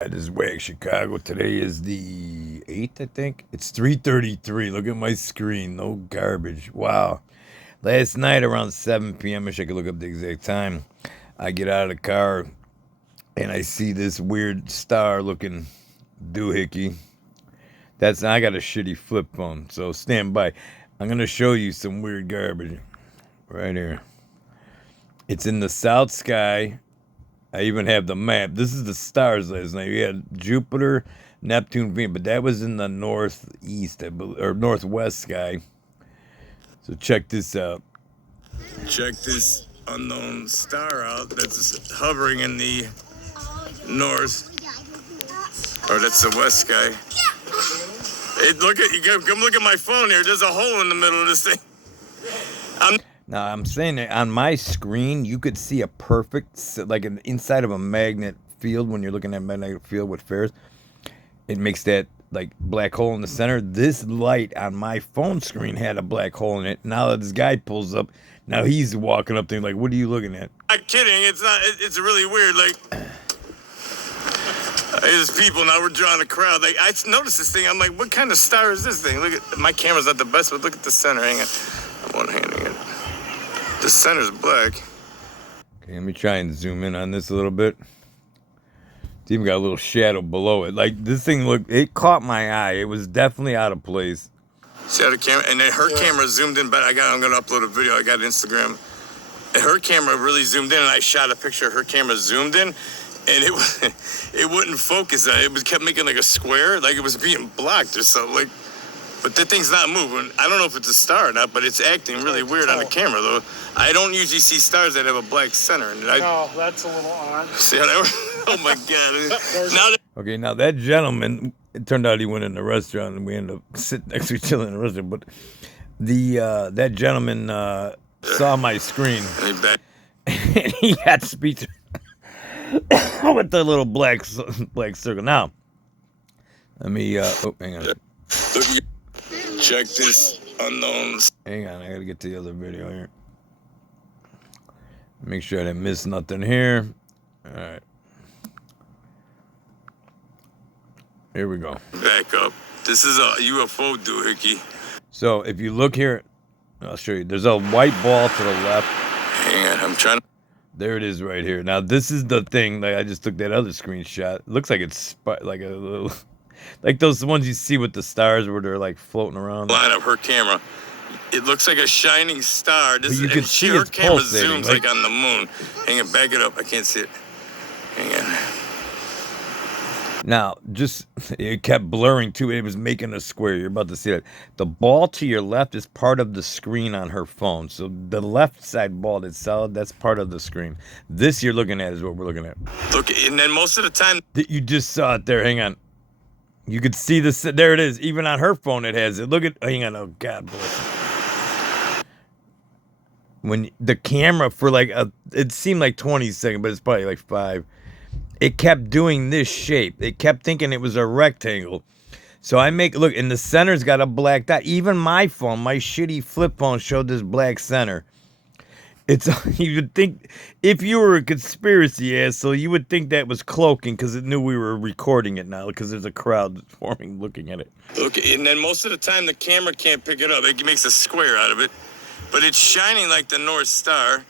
This is Wag Chicago. Today is the 8th, I think. It's 3:33. Look at my screen. No garbage. Wow. Last night around 7 p.m., I wish I could look up the exact time. I get out of the car and I see this weird star looking doohickey. I got a shitty flip phone, so stand by. I'm going to show you some weird garbage right here. It's in the south sky. I even have the map. This is the stars last night. We had Jupiter, Neptune, Venus, but that was in the northeast, or northwest sky. So check this out. Check this unknown star out that's hovering in the north, or that's the west sky. Hey, come look at my phone here. There's a hole in the middle of this thing. Now, I'm saying that on my screen, you could see a perfect, like an inside of a magnet field when you're looking at magnetic field with Ferris. It makes that, like, black hole in the center. This light on my phone screen had a black hole in it. Now that this guy pulls up, now he's walking up there like, what are you looking at? I'm not kidding. It's really weird. Like, there's people, now we're drawing a crowd. Like, I noticed this thing. I'm like, what kind of star is this thing? Look at, my camera's not the best, but look at the center. Hang on. I'm one-handing it. The center's black. Okay, let me try and zoom in on this a little bit. It's even got a little shadow below it. Like, this thing it caught my eye. It was definitely out of place. See how the camera, and then her camera zoomed in, but I'm gonna upload a video. I got Instagram. And her camera really zoomed in, and I shot a picture of her camera zoomed in, and it wouldn't focus on it. It kept making like a square, like it was being blocked or something. Like, but the thing's not moving. I don't know if it's a star or not, but it's acting really weird on the camera, though. I don't usually see stars that have a black center. And No, that's a little odd. See how that? Oh my God! Okay, now that gentleman. It turned out he went in the restaurant, and we ended up sitting next to each other in the restaurant. But that gentleman saw my screen, and he got speech with the little black circle. Now, let me. Hang on. Check this unknown. Hang on, I gotta get to the other video here. Make sure I didn't miss nothing here. All right. Here we go. Back up. This is a UFO doohickey. So if you look here, I'll show you. There's a white ball to the left. Hang on, I'm trying to. There it is right here. Now this is the thing. Like, I just took that other screenshot. It looks like it's like a little. Like those ones you see with the stars where they're like floating around. Line up her camera. It looks like a shining star. This you can see her camera zooms like on the moon. Hang on, back it up. I can't see it. Hang on. Now, it kept blurring too. It was making a square. You're about to see that. The ball to your left is part of the screen on her phone. So the left side ball that's solid, that's part of the screen. This you're looking at is what we're looking at. Look, and then most of the time. You just saw it there. Hang on. You could see this. There it is. Even on her phone, it has it. Look at. Hang on. Oh, God bless it. When the camera for it seemed like 20 seconds, but it's probably like 5. It kept doing this shape. It kept thinking it was a rectangle. So look, and the center's got a black dot. Even my phone, my shitty flip phone, showed this black center. You would think, if you were a conspiracy asshole, you would think that was cloaking because it knew we were recording it now because there's a crowd forming looking at it. Look, and then most of the time the camera can't pick it up. It makes a square out of it. But it's shining like the North Star.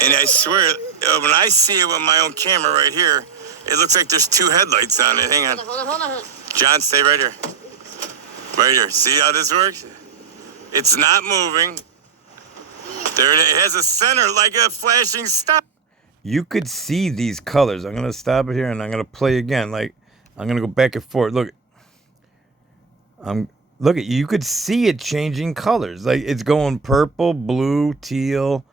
And I swear, when I see it with my own camera right here, it looks like there's 2 headlights on it. Hang on. Hold on. John, stay right here. Right here. See how this works? It's not moving. There it is. It has a center like a flashing star. You could see these colors. I'm going to stop it here and I'm going to play again. Like, I'm going to go back and forth. Look. You could see it changing colors. Like, it's going purple, blue, teal.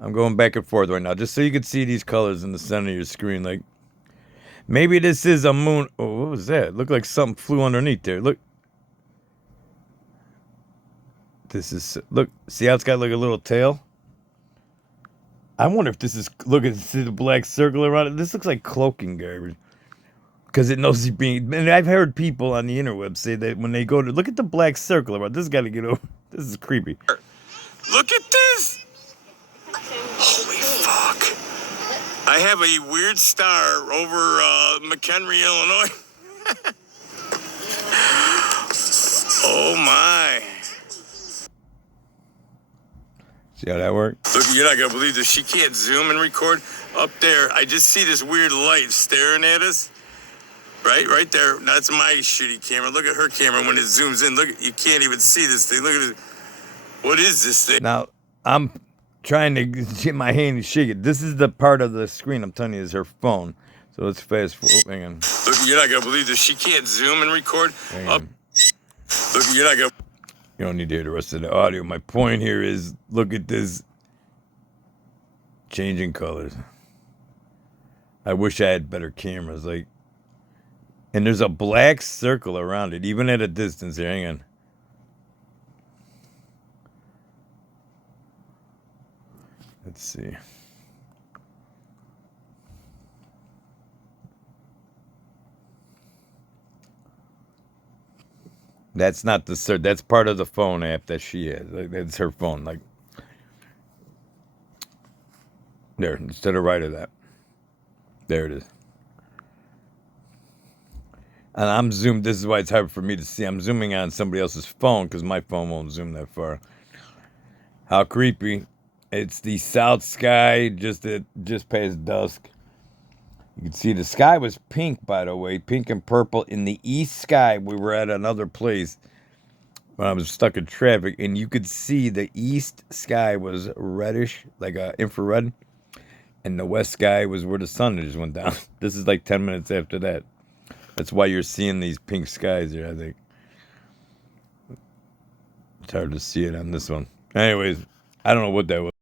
I'm going back and forth right now just so you could see these colors in the center of your screen. Like, maybe this is a moon. Oh, what was that? It looked like something flew underneath there. Look. Look, see how it's got like a little tail? I wonder if this is, see the black circle around it? This looks like cloaking garbage. Because it knows he's being, and I've heard people on the interweb say that when they go to, look at the black circle around, this got to get over, this is creepy. Look at this! Holy fuck. I have a weird star over McHenry, Illinois. Oh my. See how that works? Look, you're not gonna believe this. She can't zoom and record. Up there, I just see this weird light staring at us. Right there. That's my shitty camera. Look at her camera when it zooms in. Look, you can't even see this thing. Look at it. What is this thing? Now, I'm trying to get my hand and shake it. This is the part of the screen I'm telling you is her phone. So let's fast forward. Hang on. Look, you're not gonna believe this. She can't zoom and record. Up. Look, you're not gonna. You don't need to hear the rest of the audio. My point here is, look at this changing colors. I wish I had better cameras. And there's a black circle around it, even at a distance here. Hang on. Let's see. That's not the search. That's part of the phone app that she has. That's her phone. There, instead of right of that. There it is. And I'm zoomed. This is why it's hard for me to see. I'm zooming on somebody else's phone because my phone won't zoom that far. How creepy. It's the south sky just past dusk. You can see the sky was pink, by the way, pink and purple. In the east sky, we were at another place when I was stuck in traffic, and you could see the east sky was reddish, like infrared, and the west sky was where the sun just went down. This is like 10 minutes after that. That's why you're seeing these pink skies here, I think. It's hard to see it on this one. Anyways, I don't know what that was.